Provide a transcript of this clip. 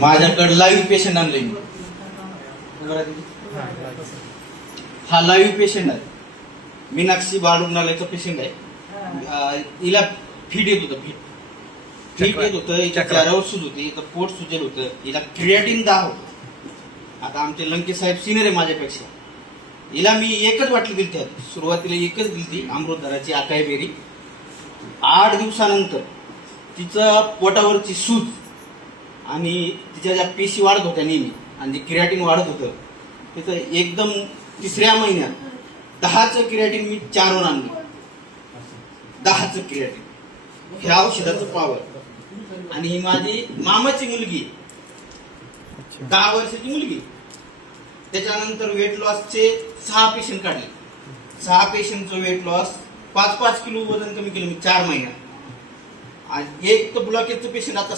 माझ्याकडे live patient आणले मी. हा लाईव्ह पेशंट आहे. मीनाक्षी बाळ रुग्णालयाचा पेशंट आहे. हिला फिट येत होतं. फिट येत होतं. हिच्या चेहऱ्यावर सूज होती. हिचं पोट सुजेल होतं. हिला क्रिएटिन 10 होतं. आता आमचे लंके साहेब सिनियर आहे माझ्यापेक्षा. हिला मी एकच बाटली दिली होती. सुरुवातीला एकच दिली ती अमृतधाराची अकाई बेरी. 8 दिवसानंतर तिचं पोटावरची सूज आणि तिच्या ज्या पेशी वाढत होत्या नेहमी आणि जे क्रिएटिन वाढत होतं तिचं एकदम 3ऱ्या महिन्यात 10चं क्रिएटिन मी 4 वर आणलं. 10चं क्रिएटिन हे औषधाचं पॉवर. आणि ही माझी मामाची मुलगी 10 वर्षाची मुलगी. त्याच्यानंतर वेट लॉसचे 6 पेशंट काढले. 6 पेशंटचं वेट लॉस 5-5 किलो वजन कमी केलं मी 4 महिन्यात. आणि एक तर ब्लॉकेजचं पेशंट आता